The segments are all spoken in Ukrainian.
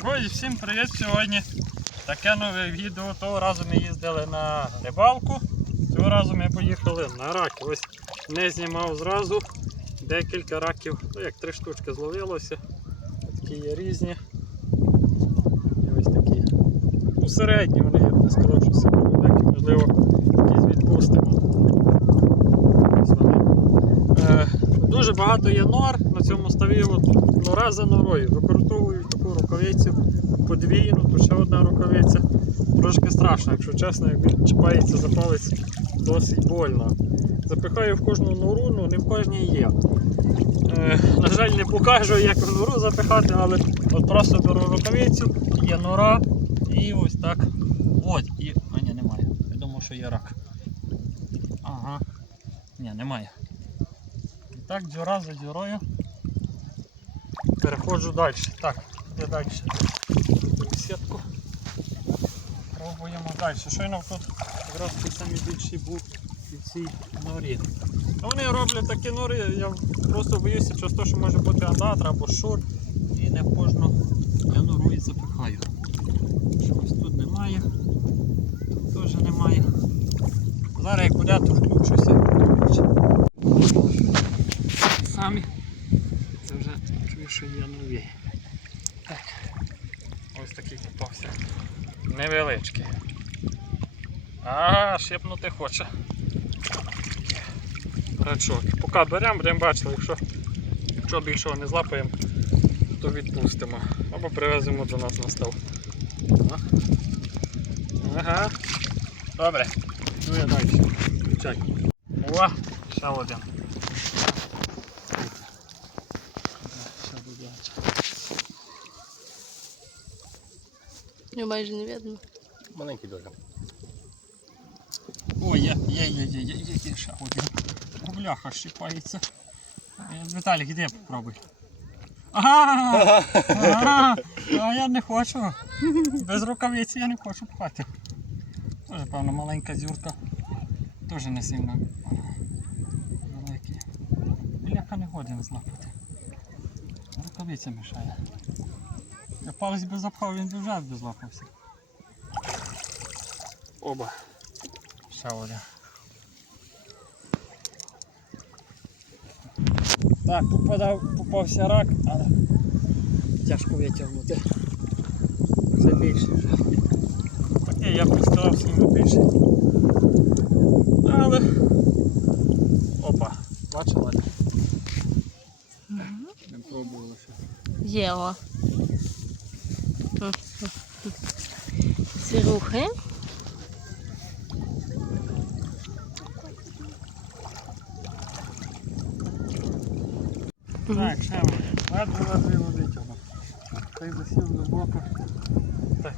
Друзі, всім привіт сьогодні. Таке нове відео. Того разу ми їздили на рибалку. Цього разу ми поїхали на раки. Ось не знімав зразу. Декілька раків, ну як три штучки зловилося. Такі є різні. І ось такі. Ну, середні вони, я б не сказав, що сильно великі, можливо, якісь відпустимо. Ось вони. Е, дуже багато є нор на цьому ставі. От, нора за норою. Використовую таку рукавицю подвійну, тут ще одна рукавиця. Трошки страшно, якщо чесно, як він чіпається за палець, досить больно. Запихаю в кожну нору, ну не в кожній є. Е, на жаль, не покажу, як в нору запихати, але от просто беру рукавицю, є нора і ось так. От, і. А ні, немає. Я думав, що є рак. Ага. Ні, немає. І так, дюра за дюрою. Переходжу далі. Так, де далі? Тут сітку. Пробуємо далі. Щойно тут якраз той самий більший був і цій норі. Ну, Вони роблять такі нори, я просто боюся через те, що може бути андатра або шур. І не в кожну я нору і запихаю. Що Ось тут немає. Тут теж немає. Зараз як буде, включуся. Самі. Це вже що є нові. Так. Ось такий попався. Невеличкий. А, шипнути хоче. Рачок. Поки беремо, будемо бачити, якщо, якщо більшого не злапаємо, то відпустимо. Або привеземо до нас на став. Ага. Добре. Ну я далі. О, ще один. Його майже не видно. Маленький дуже. О, є, є, є, є, є, є, є ще один. Бляха, щипається. Е, Віталік, іди попробуй. Ага! ага, А я не хочу. Без рукавиці я не хочу пхати. Теж, певно, маленька зюрка. Теж не сильно великий. Бляха не годен злапати. Рукавиця мішає. Я палець би запхав, він би вже би злапався. Оба. Ще один. Так, попадав, попався рак, але тяжко витягнути. Це більше вже. Таке я б сказав сильно більше. Але. Опа, бачила? Не пробували ще. Є о. Так, ще ледве ледве його витягнув. Той засів глибоко. Так.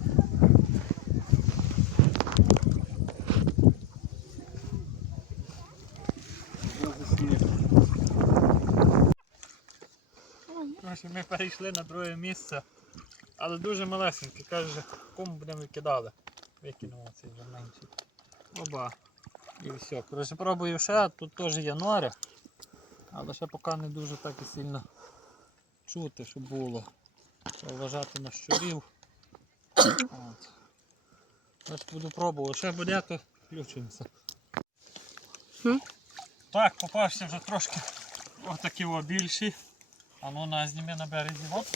Коротше, Ми перейшли на друге місце, але дуже малесеньке. Каже, кому будемо викидали. Викинемо цей вже менший. Оба. І все. Коротше, пробую ще, тут теж є нори. Але ще поки не дуже так і сильно чути, щоб було. Треба вважати на щурів. От. Ось буду пробувати. Ще буде, то включимося. Хм? Так, попався вже трошки отакі о більші. А ну на зніми на березі. Оп.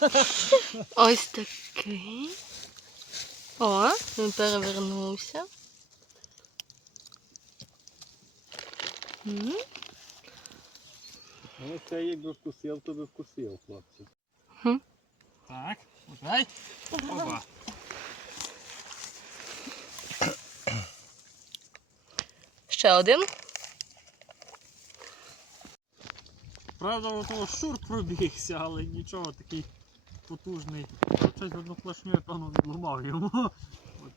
Ось такий. О, він перевернувся. М, Ну це якби вкусив, то би вкусив, хлопці. Так, дай. Оба. Ще один. Правда, у того шур пробігся, але нічого такий потужний. Щось одну плашню, я певно, відламав йому. От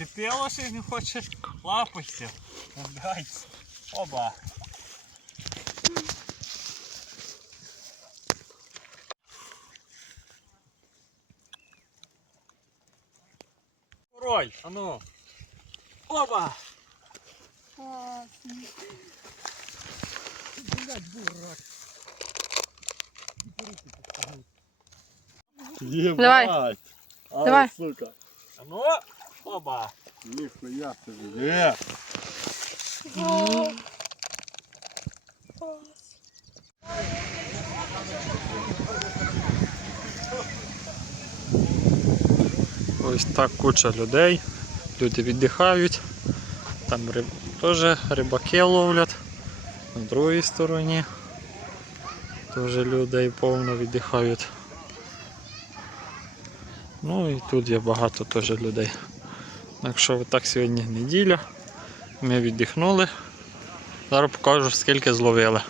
і- Оба! Чепилося і не хоче лапатися. Убігайся. Оба. Рой, а ну. Опа! Давай. Єбать! Але, Давай. сука. А ну, опа! Ніхуя собі. Є. Ось так куча людей. Люди віддихають. Там риб... теж рибаки ловлять. На другій стороні теж людей повно віддихають. Ну і тут є багато теж людей. Так що так сьогодні неділя. Ми віддихнули. Зараз покажу скільки зловили.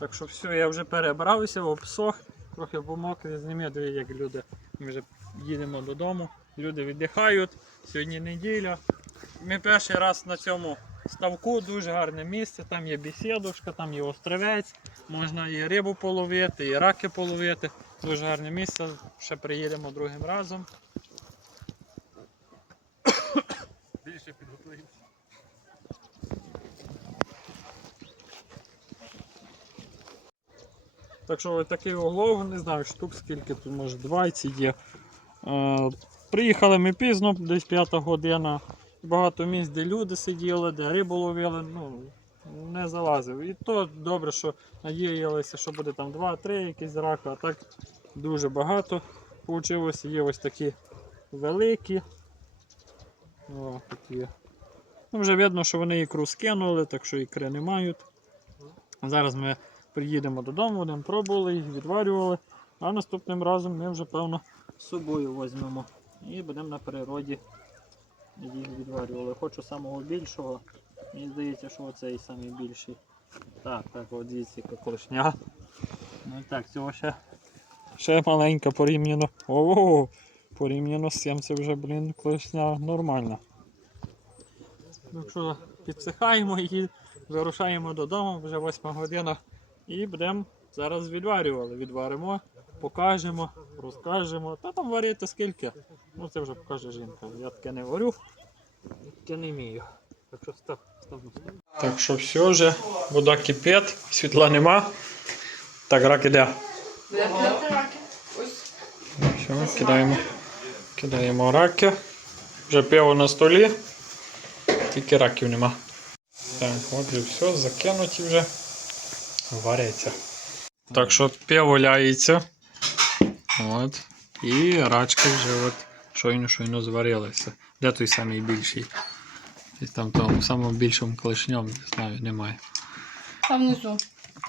Так що все, я вже перебрався, обсох, трохи помокрий, зніми, диви, як люди. Ми вже їдемо додому, люди віддихають. Сьогодні неділя. Ми перший раз на цьому ставку, дуже гарне місце, там є бесідушка, там є острівець, можна і рибу половити, і раки половити. Дуже гарне місце, ще приїдемо другим разом. Більше підготуємося. Так що ось такий улов, не знаю штук скільки тут, може 20 є. Е, приїхали ми пізно, десь 5 година. Багато місць, де люди сиділи, де рибу ловили, ну, не залазив. І то добре, що надіялися, що буде там 2-3 якісь раки, а так дуже багато вийшло. Є ось такі великі. О, такі. Ну, вже видно, що вони ікру скинули, так що ікри не мають. Зараз ми приїдемо додому, будемо пробували їх, відварювали. А наступним разом ми вже, певно, з собою візьмемо і будемо на природі їх відварювали. Хочу самого більшого. Мені здається, що оцей самий більший. Так, так, от дивіться, яка колишня. Ну так, цього ще, ще маленька порівняно. Ого, порівняно з цим це вже, блін, колишня нормальна. Ну що, підсихаємо і вирушаємо додому, вже 8 година. І будемо зараз відварювали. Відваримо, покажемо, розкажемо. Та там варити скільки. Ну це вже покаже жінка. Я таке не варю, таке не вмію. Так що став, став. Так що все вже, вода кипить, світла нема. Так, рак іде. Все, кидаємо. Кидаємо раки. Вже пиво на столі. Тільки раків нема. Так, от і все, закинуті вже. Варяться. Так що пиво ляється. От. І рачки вже от щойно-щойно зварилися. Де той самий більший? Десь там тому самому більшому колишньому, не знаю, немає. Там внизу.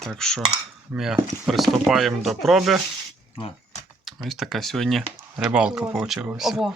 Так що ми приступаємо до проби. Ось така сьогодні рибалка вийшла. Ого.